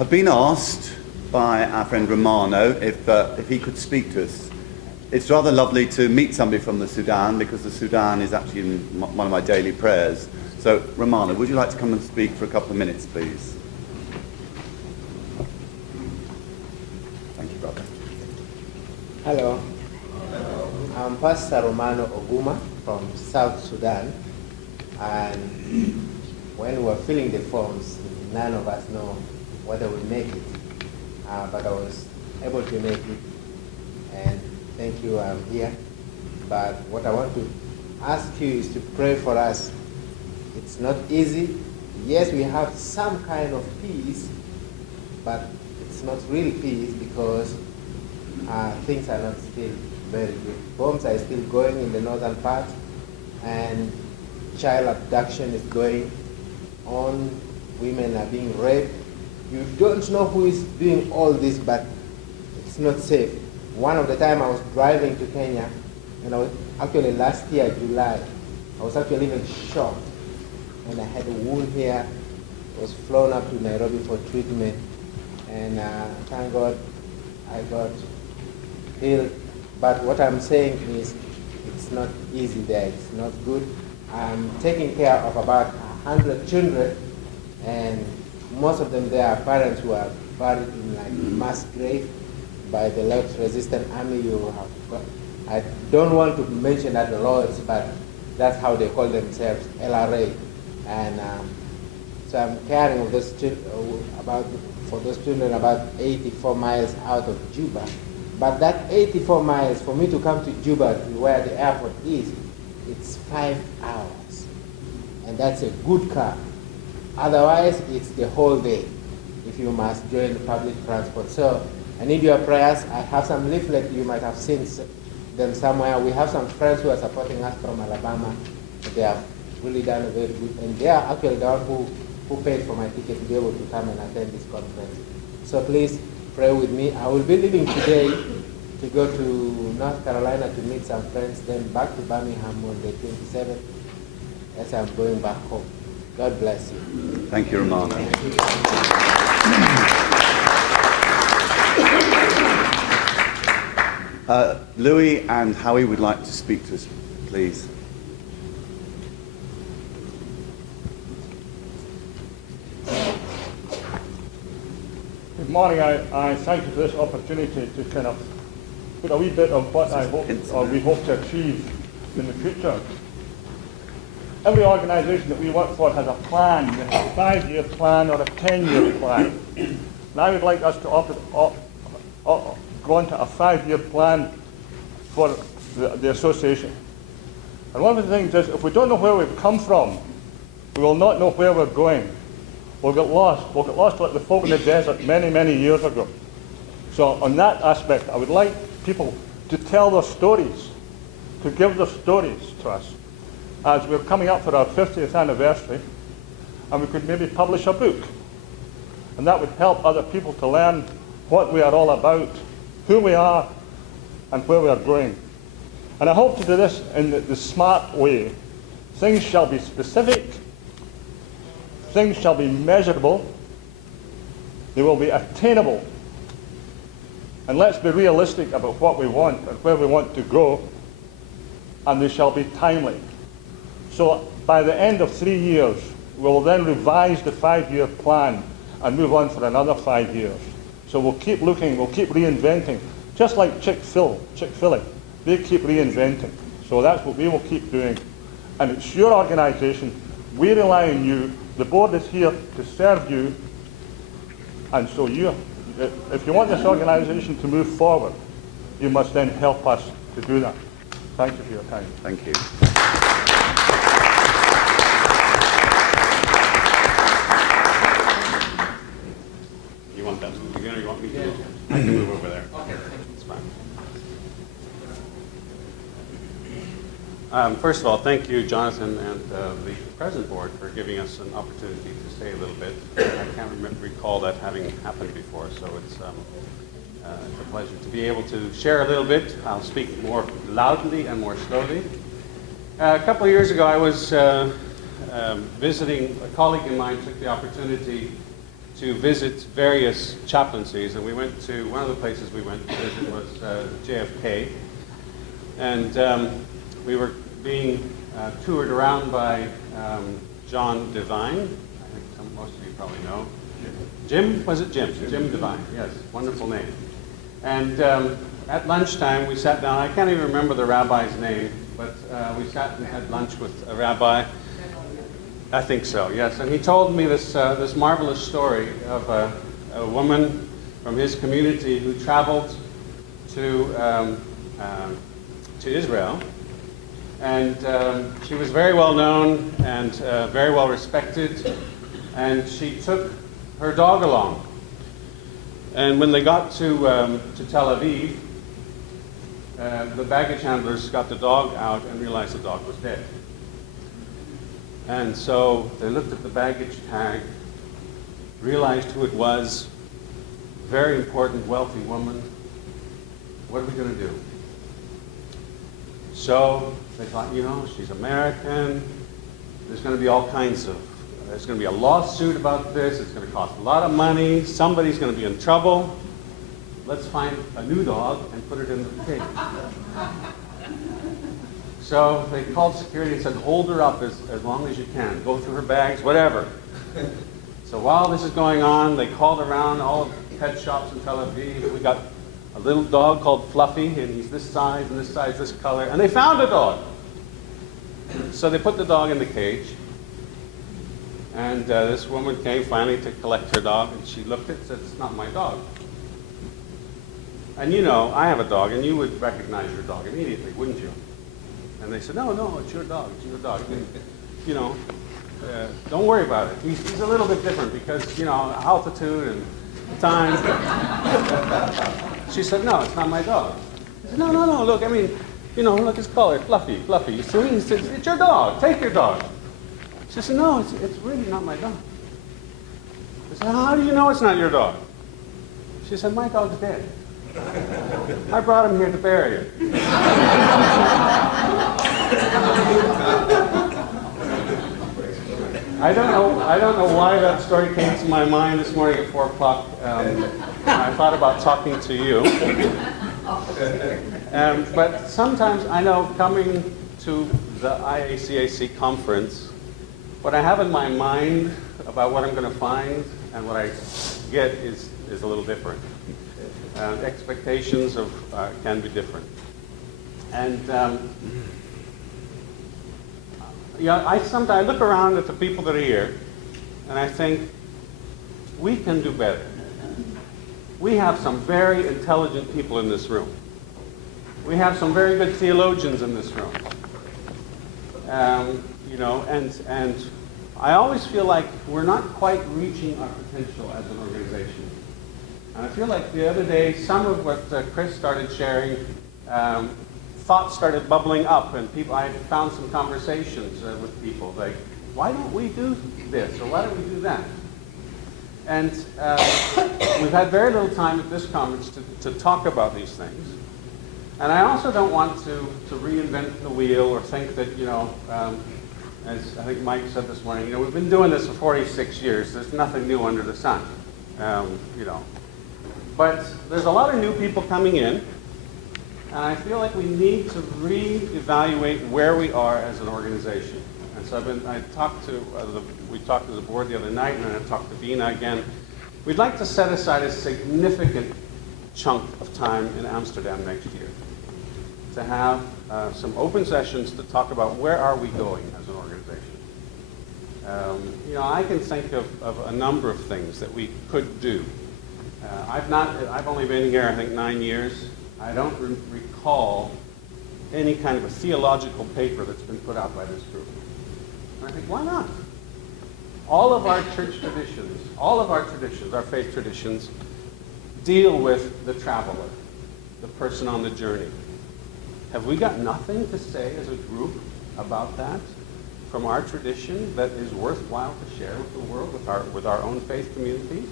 have been asked by our friend Romano if he could speak to us. It's rather lovely to meet somebody from the Sudan, because the Sudan is actually in one of my daily prayers. So, Romano, would you like to come and speak for a couple of minutes, please? Thank you, brother. Hello. I'm Pastor Romano Oguma from South Sudan, and when we were filling the forms, none of us know whether we'll make it, but I was able to make it, and thank you, I'm here. But what I want to ask you is to pray for us. It's not easy. Yes, we have some kind of peace, but it's not real peace because things are not still very good. Bombs are still going in the northern part, and child abduction is going on. Women are being raped. You don't know who is doing all this, but it's not safe. One of the time I was driving to Kenya, and I was actually last year, July, I was actually even shocked. And I had a wound here. I was flown up to Nairobi for treatment, and thank God I got healed. But what I'm saying is it's not easy there. It's not good. I'm taking care of about 100 children, and most of them, there are parents who are buried in like mass grave by the Lord's Resistance Army. You have got, I don't want to mention that the Lords, but that's how they call themselves, LRA. And so I'm caring of those for those children about 84 miles out of Juba. But that 84 miles, for me to come to Juba, to where the airport is, it's 5 hours. And that's a good car. Otherwise, it's the whole day if you must join the public transport. So I need your prayers. I have some leaflet. You might have seen them somewhere. We have some friends who are supporting us from Alabama. They have really done a very good, and they are actually the one who paid for my ticket to be able to come and attend this conference. So please pray with me. I will be leaving today to go to North Carolina to meet some friends, then back to Birmingham on the 27th as I'm going back home. God bless you. Thank you, Romano. Louis and Howie would like to speak to us, please. Good morning. I thank you for this opportunity to kind of put a wee bit of what I hope or we hope to achieve in the future. Every organisation that we work for has a plan, a 5-year plan or a 10-year plan. And I would like us to go into a 5-year plan for the association. And one of the things is, if we don't know where we've come from, we will not know where we're going. We'll get lost. We'll get lost like the folk in the desert many, many years ago. So on that aspect, I would like people to tell their stories, to give their stories to us, as we're coming up for our 50th anniversary, and we could maybe publish a book. And that would help other people to learn what we are all about, who we are, and where we are going. And I hope to do this in the smart way. Things shall be specific, things shall be measurable, they will be attainable. And let's be realistic about what we want and where we want to go, and they shall be timely. So by the end of 3 years, we'll then revise the 5-year plan and move on for another 5 years. So we'll keep looking, we'll keep reinventing, just like Chick-fil-A. They keep reinventing. So that's what we will keep doing. And it's your organisation. We rely on you. The board is here to serve you. And so if you want this organisation to move forward, you must then help us to do that. Thank you for your time. Thank you. You want that? You want me to? Yeah. I can move over there. Okay. It's fine. First of all, thank you, Jonathan, and the present board for giving us an opportunity to stay a little bit. I can't recall that having happened before, so it's a pleasure to be able to share a little bit. I'll speak more loudly and more slowly. A couple of years ago, I was visiting a colleague of mine, took the opportunity to visit various chaplaincies, and we went to, one of the places we went to visit was JFK, and we were being toured around by John Devine. I think most of you probably know. Jim? Was it Jim? Jim Devine, yes, wonderful name. And at lunchtime we sat down, I can't even remember the rabbi's name, but we sat and had lunch with a rabbi. I think so, yes. And he told me this marvelous story of a woman from his community who traveled to Israel. And she was very well known and very well respected. And she took her dog along. And when they got to Tel Aviv, the baggage handlers got the dog out and realized the dog was dead. And so they looked at the baggage tag, realized who it was, very important, wealthy woman. What are we going to do? So they thought, you know, she's American. There's going to be all kinds of, there's going to be a lawsuit about this. It's going to cost a lot of money. Somebody's going to be in trouble. Let's find a new dog and put it in the cage. So they called security and said, hold her up as long as you can. Go through her bags, whatever. So while this is going on, they called around all of the pet shops in Tel Aviv. We got a little dog called Fluffy, and he's this size, and this size, this color. And they found a dog. So they put the dog in the cage. And this woman came finally to collect her dog, and she looked at it and said, it's not my dog. And you know, I have a dog, and you would recognize your dog immediately, wouldn't you? And they said, no, it's your dog, it's your dog. And, you know, don't worry about it. He's a little bit different because, you know, altitude and time. She said, no, it's not my dog. I said, no, look, I mean, you know, look his color, Fluffy. You see? He said, it's your dog, take your dog. She said, no, it's really not my dog. I said, how do you know it's not your dog? She said, my dog's dead. I brought him here to bury it. I don't know why that story came to my mind this morning at 4 o'clock. I thought about talking to you. But sometimes I know coming to the IACAC conference, what I have in my mind about what I'm going to find and what I get is a little different. Expectations can be different. And I look around at the people that are here, and I think, we can do better. We have some very intelligent people in this room. We have some very good theologians in this room. You know, and I always feel like we're not quite reaching our potential as an organization. And I feel like the other day, some of what Chris started sharing, thoughts started bubbling up, and I found some conversations with people like, why don't we do this, or why don't we do that? And we've had very little time at this conference to talk about these things. And I also don't want to reinvent the wheel or think that, you know, as I think Mike said this morning, you know, we've been doing this for 46 years. There's nothing new under the sun, you know. But there's a lot of new people coming in, and I feel like we need to reevaluate where we are as an organization. And so we talked to the board the other night, and then I talked to Vina again. We'd like to set aside a significant chunk of time in Amsterdam next year to have some open sessions to talk about where are we going as an organization. You know, I can think of a number of things that we could do. I've only been here, I think, 9 years. I don't recall any kind of a theological paper that's been put out by this group. And I think, why not? All of our church traditions, our faith traditions, deal with the traveler, the person on the journey. Have we got nothing to say as a group about that from our tradition that is worthwhile to share with the world, with our own faith communities?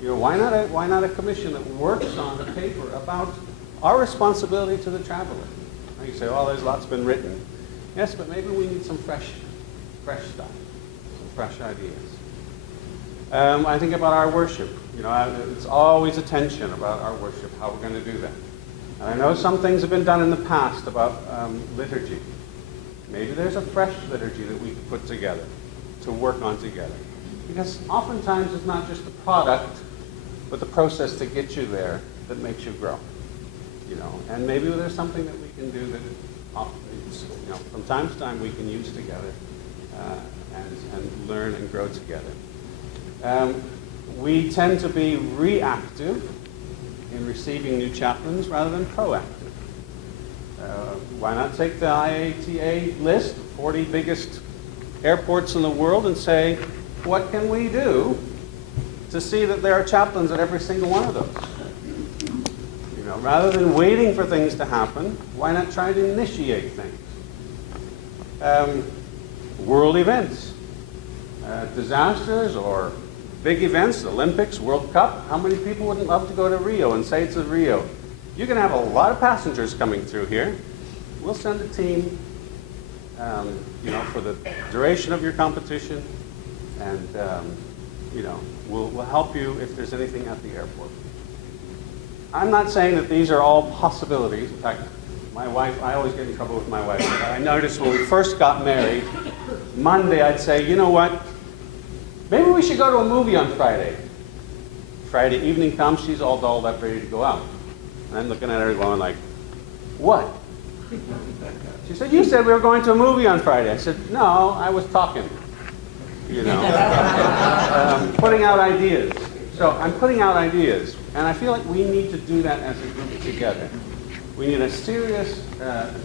You know, why not a commission that works on a paper about our responsibility to the traveler? And you say, well, there's lots been written. Yes, but maybe we need some fresh stuff, some fresh ideas. I think about our worship. You know, it's always a tension about our worship, how we're going to do that. And I know some things have been done in the past about liturgy. Maybe there's a fresh liturgy that we can put together to work on together. Because oftentimes it's not just the product, but the process to get you there that makes you grow. You know, and maybe there's something that we can do that, you know, from time to time we can use together and learn and grow together. We tend to be reactive in receiving new chaplains rather than proactive. Why not take the IATA list, the 40 biggest airports in the world, and say, what can we do to see that there are chaplains at every single one of those? You know, rather than waiting for things to happen, why not try to initiate things? World events, disasters or big events, Olympics, World Cup. How many people wouldn't love to go to Rio and say it's a Rio? You can have a lot of passengers coming through here. We'll send a team, you know, for the duration of your competition, and you know, we'll help you if there's anything at the airport. I'm not saying that these are all possibilities. In fact, my wife, I always get in trouble with my wife. I noticed when we first got married, Monday I'd say, you know what? Maybe we should go to a movie on Friday. Friday evening comes, she's all dolled up, ready to go out. And I'm looking at her going like, what? She said, you said we were going to a movie on Friday. I said, no, I was talking. You know, putting out ideas. So I'm putting out ideas. And I feel like we need to do that as a group together. We need a serious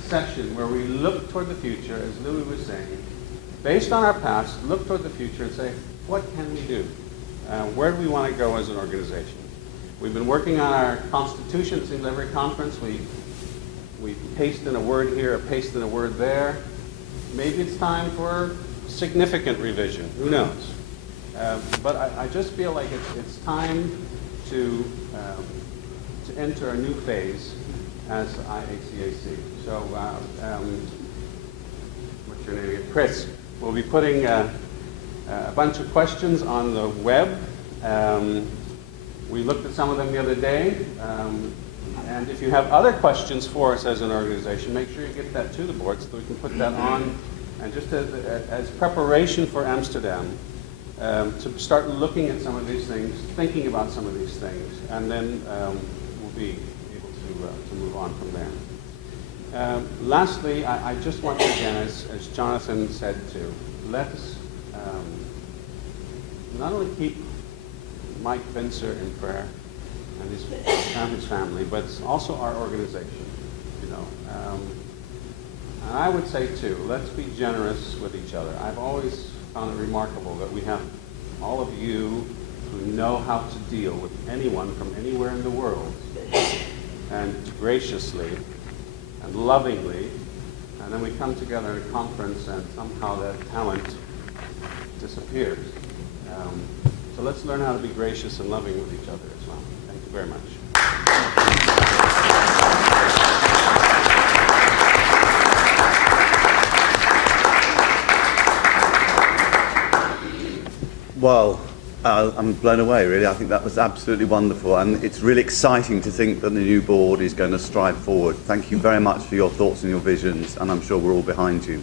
session where we look toward the future, as Louis was saying, based on our past, look toward the future and say, what can we do? Where do we want to go as an organization? We've been working on our constitution. It seems every conference we paste in a word here, or paste in a word there. Maybe it's time for significant revision. Who knows? But I just feel like it's time to enter a new phase as IACAC. So, what's your name again? Chris. We'll be putting a bunch of questions on the web. We looked at some of them the other day. And if you have other questions for us as an organization, make sure you get that to the board so that we can put that on. And just as preparation for Amsterdam, to start looking at some of these things, thinking about some of these things, and then we'll be able to move on from there. Lastly, I just want to, again, as Jonathan said too, let us not only keep Mike Binzer in prayer and his family, but also our organization. You know, and I would say too, let's be generous with each other. I've always found it remarkable that we have all of you who know how to deal with anyone from anywhere in the world, and graciously and lovingly, and then we come together at a conference and somehow that talent disappears. So let's learn how to be gracious and loving with each other as well. Thank you very much. Well, I'm blown away, really. I think that was absolutely wonderful, and it's really exciting to think that the new board is going to strive forward. Thank you very much for your thoughts and your visions, and I'm sure we're all behind you.